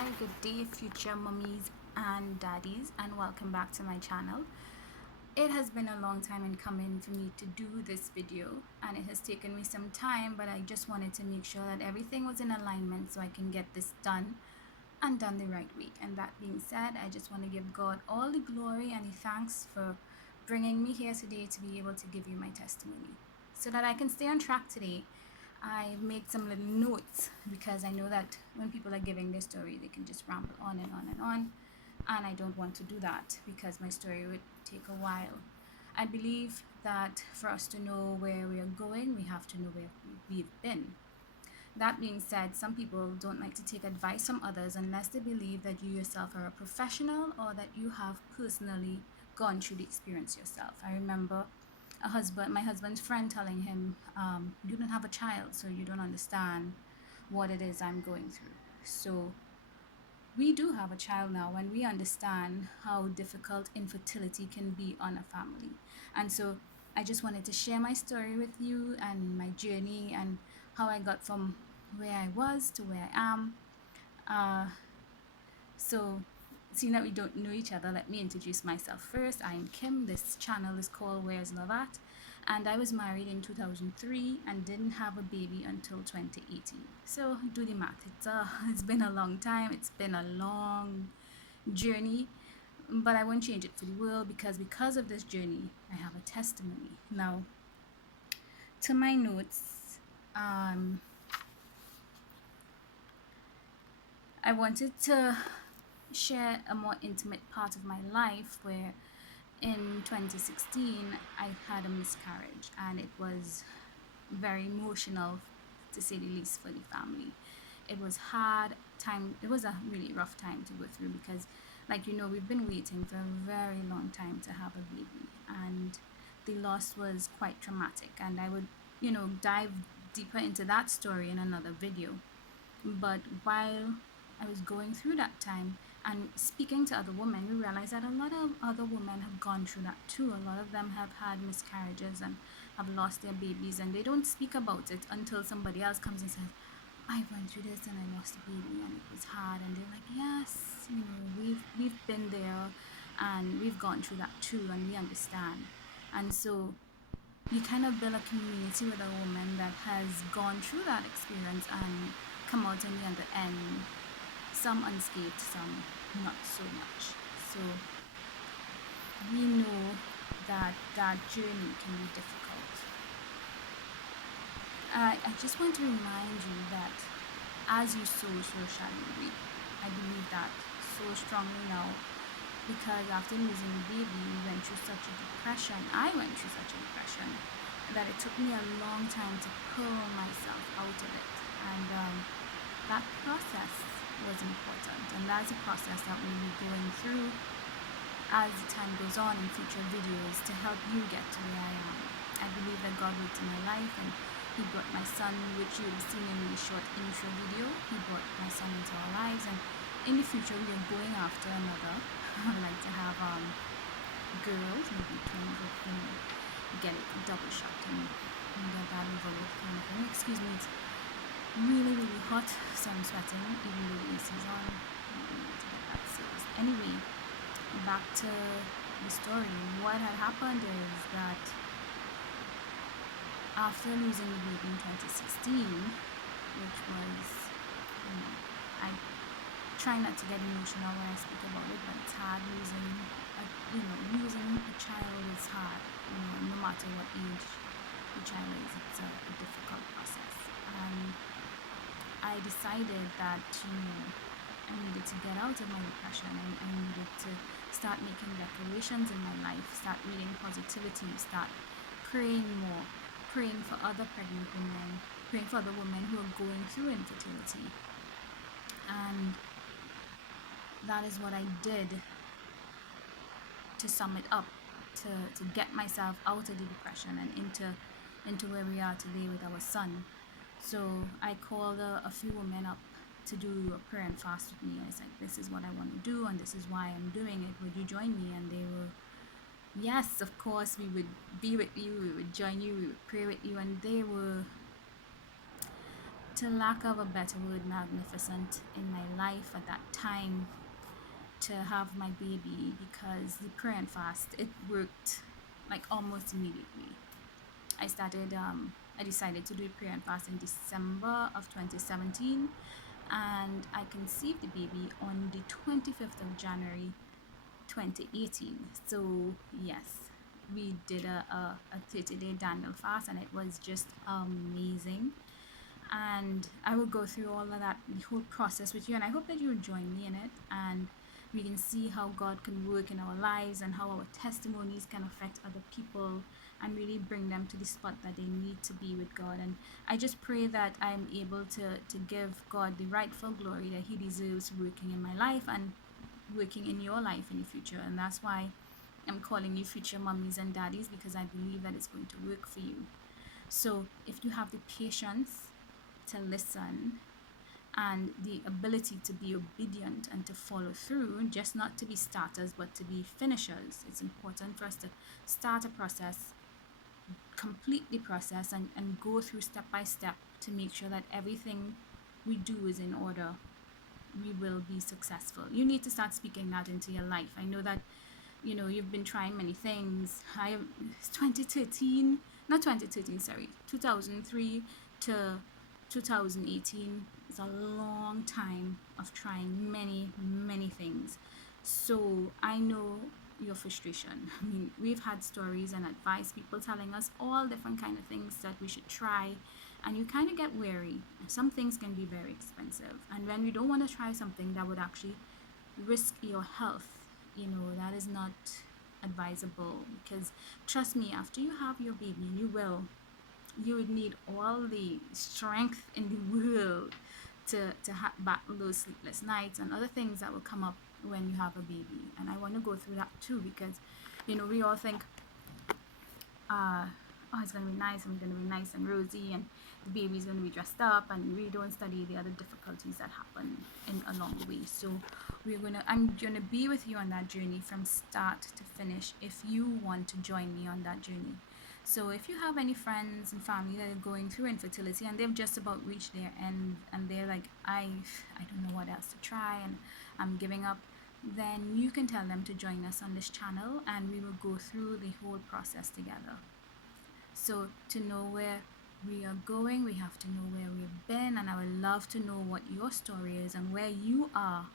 Hi, good day, future mummies and daddies, and welcome back to my channel. It has been a long time in coming for me to do this video, and it has taken me some time, but I just wanted to make sure that everything was in alignment so I can get this done and done the right way. And that being said, I just want to give God all the glory and the thanks for bringing me here today to be able to give you my testimony so that I can stay on track today. I made some little notes because I know that when people are giving their story, they can just ramble on and on and on. And I don't want to do that because my story would take a while. I believe that for us to know where we are going, we have to know where we've been. That being said, some people don't like to take advice from others unless they believe that you yourself are a professional or that you have personally gone through the experience yourself. I remember my husband's friend telling him, you don't have a child, so you don't understand what it is I'm going through. So we do have a child now, and we understand how difficult infertility can be on a family. And so I just wanted to share my story with you and my journey and how I got from where I was to where I am. Uh, so, seeing that we don't know each other, let me introduce myself first. I'm Kim. This channel is called Where's Love At? And I was married in 2003 and didn't have a baby until 2018. So, do the math. It's been a long time. It's been a long journey, but I won't change it for the world because of this journey, I have a testimony. Now, to my notes, I wanted to share a more intimate part of my life where in 2016 I had a miscarriage, and it was very emotional to say the least for the family. It was hard time. It was a really rough time to go through because, like, we've been waiting for a very long time to have a baby, and the loss was quite traumatic, and I would dive deeper into that story in another video. But while I was going through that time and speaking to other women, we realized that a lot of other women have gone through that too. A lot of them have had miscarriages and have lost their babies, and they don't speak about it until somebody else comes and says, I went through this and I lost a baby and it was hard. And they're like, yes, we've been there and we've gone through that too, and we understand. And so you kind of build a community with a woman that has gone through that experience and come out on the other end, some unscathed, some not so much. So we know that that journey can be difficult. I just want to remind you that as you sow, so shall you reap. I believe that so strongly now, because after losing a baby, we went through such a depression. I went through such a depression that it took me a long time to pull myself out of it. And that process was important, and that's a process that we'll be going through as the time goes on in future videos to help you get to where I am. I believe that God worked in my life, and He brought my son, which you've seen in the short intro video. He brought my son into our lives, and in the future we are going after another. I would like to have girls, maybe twins, if get it double shot and get that over with kind of thing. Excuse me, it's really really hot, so I'm sweating even though the AC is on. I need to get that serious. Anyway, back to the story. What had happened is that after losing the baby in 2016, which was, I try not to get emotional when I speak about it, but it's hard. Losing a child is hard. No matter what age the child is, it's a difficult process. And I decided that I needed to get out of my depression. I needed to start making declarations in my life, start reading positivity, start praying more, praying for other pregnant women, praying for other women who are going through infertility. And that is what I did to sum it up, to get myself out of the depression and into where we are today with our son. So I called a few women up to do a prayer and fast with me. I was like, this is what I want to do, and this is why I'm doing it. Would you join me? And they were, yes, of course, we would be with you, we would join you, we would pray with you. And they were to lack of a better word, magnificent in my life at that time to have my baby, because the prayer and fast, it worked like almost immediately. I decided to do a prayer and fast in December of 2017, and I conceived the baby on the 25th of January 2018. So yes, we did a 30-day Daniel fast, and it was just amazing. And I will go through all of that, the whole process with you, and I hope that you'll join me in it, and we can see how God can work in our lives and how our testimonies can affect other people and really bring them to the spot that they need to be with God. And I just pray that I'm able to give God the rightful glory that He deserves working in my life and working in your life in the future. And that's why I'm calling you future mummies and daddies, because I believe that it's going to work for you. So if you have the patience to listen and the ability to be obedient and to follow through, just not to be starters but to be finishers. It's important for us to start a process, complete the process, and go through step by step to make sure that everything we do is in order. We will be successful. You need to start speaking that into your life. I know that you've been trying many things. 2013, not 2013, sorry, 2003 to 2018 is a long time of trying many things. So I know your frustration. I mean, we've had stories and advice, people telling us all different kind of things that we should try, and you kind of get wary. Some things can be very expensive, and when we don't want to try something that would actually risk your health, that is not advisable. Because trust me, after you have your baby, you would need all the strength in the world to battle those sleepless nights and other things that will come up when you have a baby. And I want to go through that too, because we all think oh, it's going to be nice, I'm going to be nice and rosy, and the baby's going to be dressed up, and we don't study the other difficulties that happen along the way. So I'm going to be with you on that journey from start to finish if you want to join me on that journey. So if you have any friends and family that are going through infertility and they've just about reached their end and they're like, I don't know what else to try and I'm giving up, then you can tell them to join us on this channel and we will go through the whole process together. So to know where we are going, we have to know where we've been, and I would love to know what your story is and where you are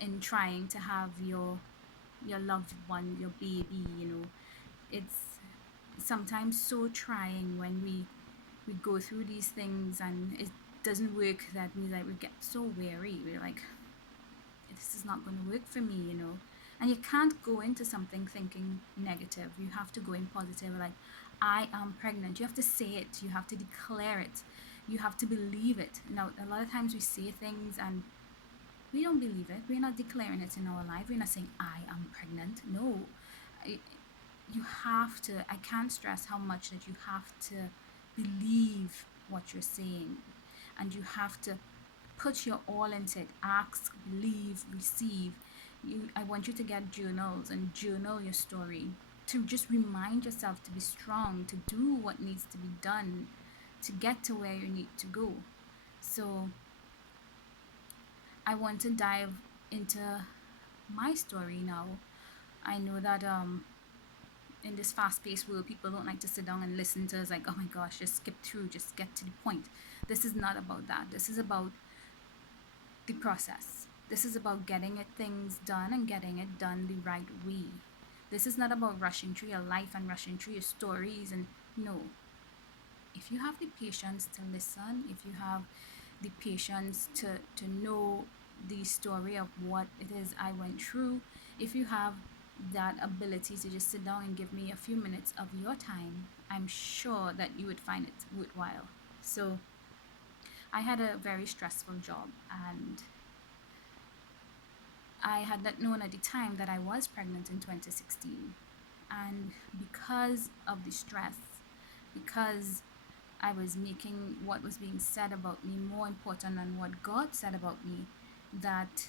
in trying to have your loved one, your baby. It's sometimes so trying when we go through these things and it doesn't work. That means that we get so weary. We're like, this is not going to work for me, and you can't go into something thinking negative. You have to go in positive, like, I am pregnant. You have to say it, you have to declare it, you have to believe it. Now, a lot of times we say things and we don't believe it. We're not declaring it in our life. We're not saying, I am pregnant. No, you have to, I can't stress how much that you have to believe what you're saying, and you have to put your all into it. Ask, believe, receive. I want you to get journals and journal your story, to just remind yourself to be strong, to do what needs to be done to get to where you need to go. So I want to dive into my story now. I know that in this fast-paced world, people don't like to sit down and listen to us like, oh my gosh, just skip through, just get to the point. This is not about that. This is about the process. This is about getting things done and getting it done the right way. This is not about rushing through your life and rushing through your stories. And no, if you have the patience to listen, if you have the patience to know the story of what it is I went through, if you have that ability to just sit down and give me a few minutes of your time, I'm sure that you would find it worthwhile. So I had a very stressful job, and I had not known at the time that I was pregnant in 2016. And because of the stress, because I was making what was being said about me more important than what God said about me, that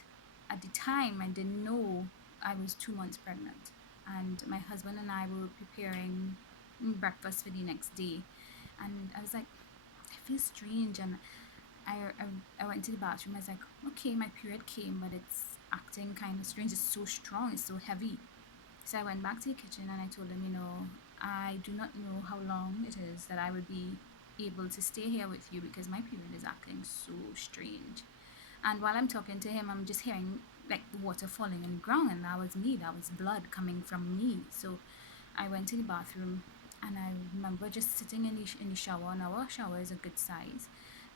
at the time I didn't know I was 2 months pregnant. And my husband and I were preparing breakfast for the next day. And I was like, I feel strange. And I went to the bathroom. I was like, okay, my period came, but it's acting kind of strange. It's so strong, it's so heavy. So I went back to the kitchen and I told him, I do not know how long it is that I would be able to stay here with you because my period is acting so strange. And while I'm talking to him, I'm just hearing like the water falling on the ground, and that was me. That was blood coming from me. So I went to the bathroom, and I remember just sitting in the shower. And our shower is a good size,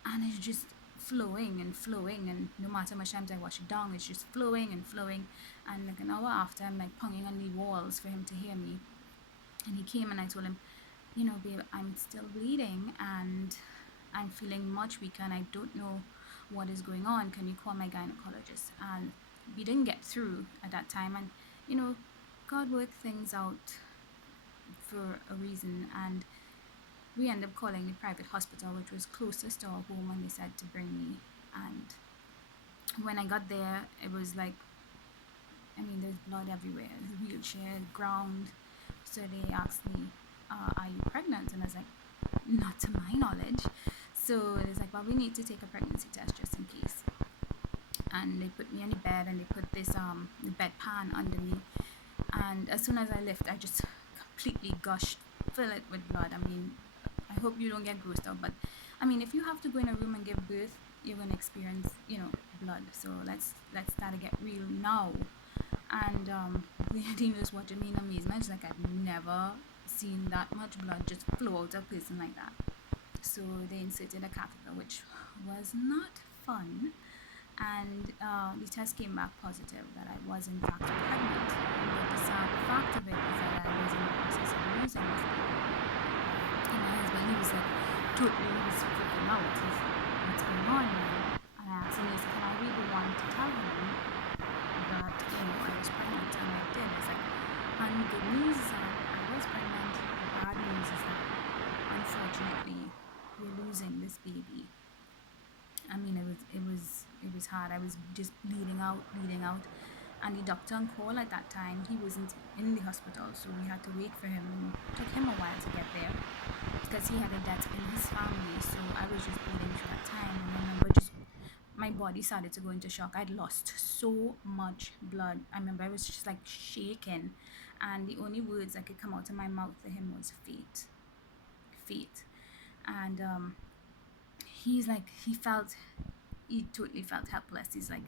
and it's just flowing and flowing. And no matter how much times I wash it down, it's just flowing and flowing. And like an hour after, I'm like pounding on the walls for him to hear me. And he came, and I told him, babe, I'm still bleeding, and I'm feeling much weaker, and I don't know what is going on. Can you call my gynecologist? And we didn't get through at that time. And, God worked things out for a reason. And we ended up calling the private hospital, which was closest to our home, and they said to bring me. And when I got there, it was like, there's blood everywhere, the wheelchair, ground. So they asked me, are you pregnant? And I was like, not to my knowledge. So it was like, well, we need to take a pregnancy test just in case. And they put me on the bed, and they put this the bedpan under me. And as soon as I lift, I just completely gushed, fill it with blood. I hope you don't get grossed out, but if you have to go in a room and give birth, you're gonna experience, blood. So let's start to get real now. And the nurse watching me in amazement. She's like, I've never seen that much blood just flow out of a person like that. So they inserted a catheter, which was not fun. And the test came back positive that I was in fact pregnant. But the sad fact of it is that I was in the process of losing this baby. And my husband, he was like, totally, he was freaking out. He's, what's going on? And I asked him, can I really want to tell him that, I was pregnant? And I did. It's like, and the good news is that I was pregnant. The bad news is that, unfortunately, we're losing this baby. It was hard. I was just bleeding out. And the doctor on call at that time, he wasn't in the hospital, so we had to wait for him, and it took him a while to get there because he had a death in his family. So I was just bleeding through that time, and I remember just my body started to go into shock. I'd lost so much blood. I remember I was just like shaking, and the only words that could come out of my mouth to him was fate. And he totally felt helpless. He's like,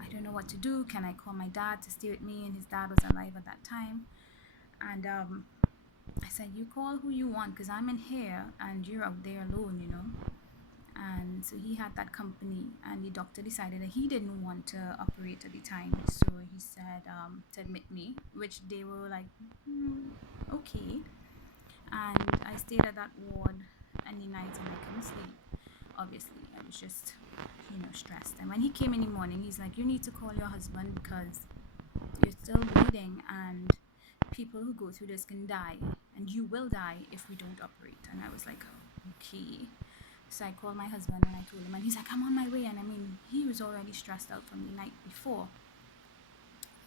I don't know what to do. Can I call my dad to stay with me? And his dad was alive at that time. And I said, you call who you want, because I'm in here and you're out there alone, And so he had that company, and the doctor decided that he didn't want to operate at the time. So he said to admit me, which they were like, okay. And I stayed at that ward any night, and I couldn't sleep. Obviously, I was just, stressed. And when he came in the morning, he's like, you need to call your husband because you're still bleeding, and people who go through this can die, and you will die if we don't operate. And I was like, okay. So I called my husband and I told him, and he's like, I'm on my way. And he was already stressed out from the night before.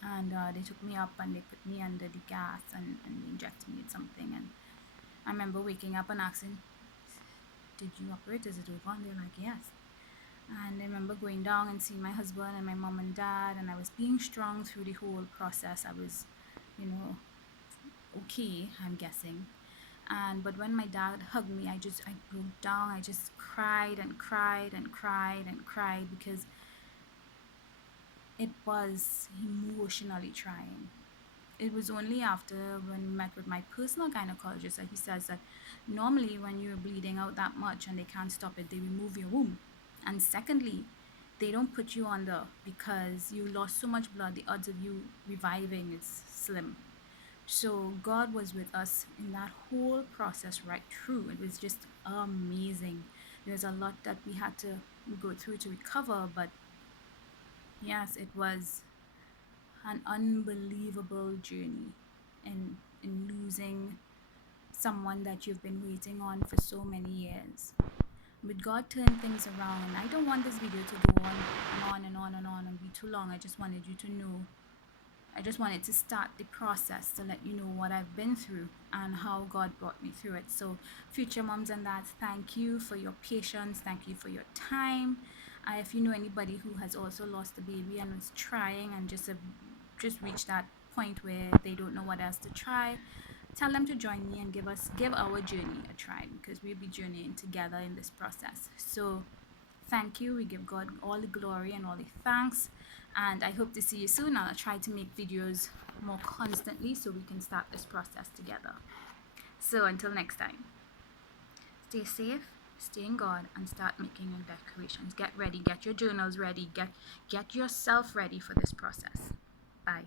And they took me up and they put me under the gas and they injected me with something. And I remember waking up and asking, did you operate? Is it over? And they're like, yes. And I remember going down and seeing my husband and my mom and dad, and I was being strong through the whole process. I was, okay, I'm guessing. But when my dad hugged me, I broke down. I just cried and cried and cried and cried because it was emotionally trying. It was only after when we met with my personal gynecologist that he says that normally when you're bleeding out that much and they can't stop it, they remove your womb. And secondly, they don't put you under because you lost so much blood, the odds of you reviving is slim. So God was with us in that whole process right through. It was just amazing. There's a lot that we had to go through to recover, but yes, it was an unbelievable journey in losing someone that you've been waiting on for so many years. But God turned things around, and I don't want this video to go on and on and on and on and be too long. I just wanted you to know I just wanted to start the process to let you know what I've been through and how God brought me through it. So, future moms and dads, thank you for your patience. Thank you for your time. If you know anybody who has also lost a baby and is trying and just reached that point where they don't know what else to try, tell them to join me and give our journey a try, because we'll be journeying together in this process. So thank you. We give God all the glory and all the thanks. And I hope to see you soon. I'll try to make videos more constantly so we can start this process together. So until next time, stay safe, stay in God, and start making your declarations. Get ready, get your journals ready, get yourself ready for this process. Bye.